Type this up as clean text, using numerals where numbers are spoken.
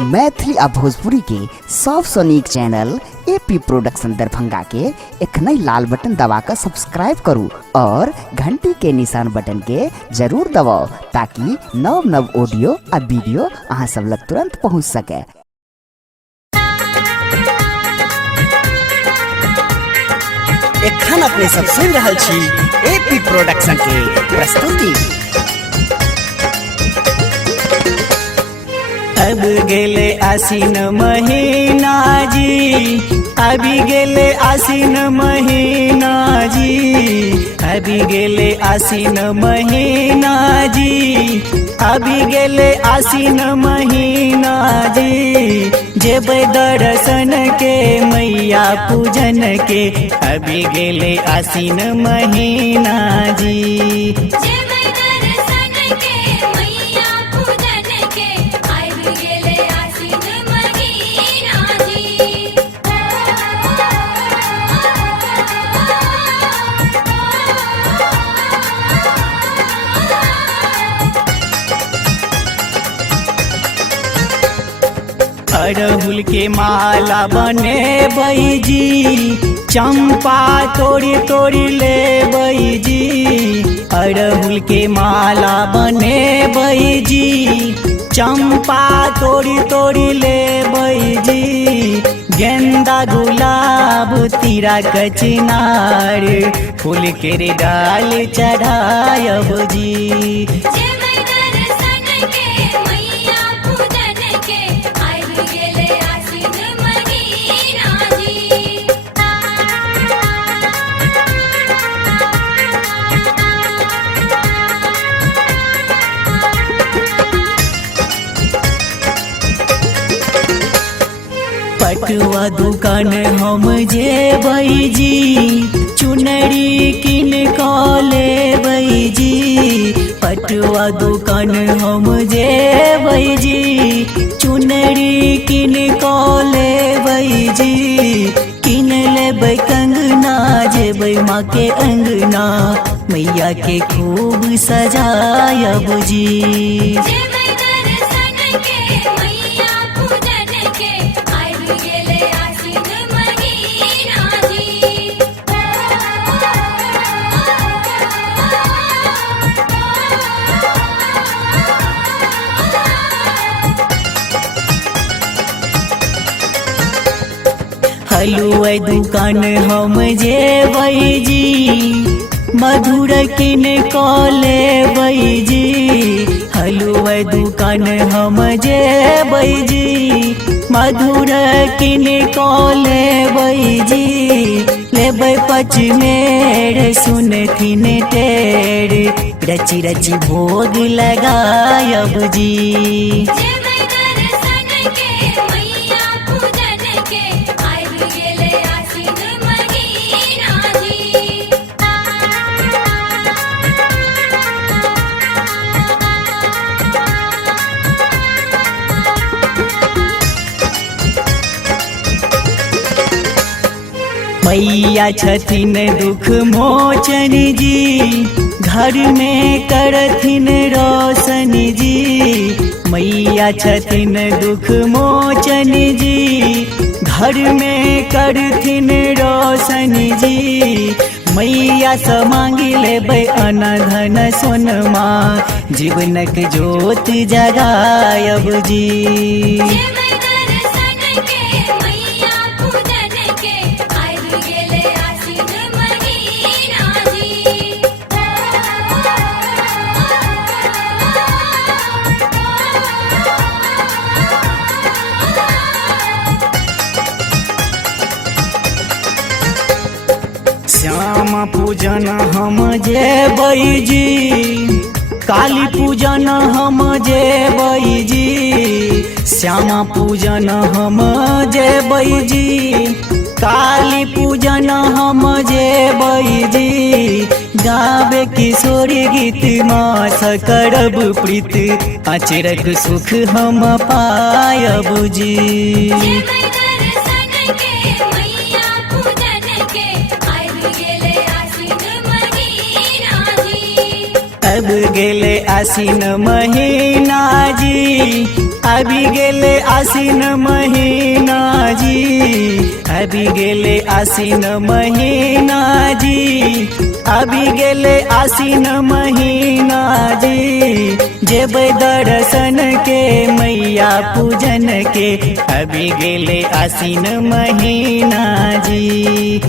मैथिली आ भोजपुरी के सबसे नीक चैनल एपी प्रोडक्शन दरभंगा के एखनई लाल बटन दबाकर सब्सक्राइब करू और घंटी के निशान बटन के जरूर दबाओ ताकि नव नव ऑडियो आ वीडियो अहाँ सब लग तुरंत पहुंच सके। एखन अपने सब सुन रहल छी एपी प्रोडक्शन के प्रस्तुति। अब गेले आसीन महीना जी, अभी गेले आसीन महीना जी, अभी गेले आसीन महीना जी, अभी गेले आसीन महीना जी। जेबै दर्शन के मैया पूजन के, अभी गेले आसीन महीना जी। अड़हुल के माला बने बैजी, चंपा तोड़ी तोड़ी ले बैजी। अड़हुल के माला बने बैजी, चंपा तोड़ी तोड़ी ले बैजी। गेंदा गुलाब तीरा कचनार, फूल के डाल चढ़ायब जी। पटुआ दुकान हम जे बैजी, चुनरी किन कले बैजी। पटुआ दुकान हम जे बैजी, चुनरी किन कले बैजी। किन लेबै कंगना, जेबै माँ के अंगना, मैया के खूब सजायब जी। हलुआ दुकान हम जे बैजी, मधुर किन कले बैजी। हलुआ दुकान हम जे बैजी, मधुर किन कले बैजी। लेबै पचमेर सुनथिन टेर, रची रची भोग लगायब जी। मैया छथिन दुख मोचन जी, घर में करथिन रोशन जी। मैया छथिन दुख मोचन जी, घर में करथिन रोशन जी। मैया से मांगी लेबै अन धन सोनमा, जीवनक ज्योत जगायब जी। श्यामा पूजन हम जे बैजी, काली पूजन हम जे बैजी। श्यामा पूजन हम जे बैजी, काली पूजन हम जे बैजी। गावे किशोरी गीत माँ स करब प्रीत, अचरक सुख हम पायब जी। अब गेले आसीन महीना जी, अभी गेले आसीन महीना जी, अभी गेले आसीन महीना जी, अभी गेले आसीन महीना जी, जेबै दर्शन के मैया पूजन के, अभी गेले आसीन महीना जी।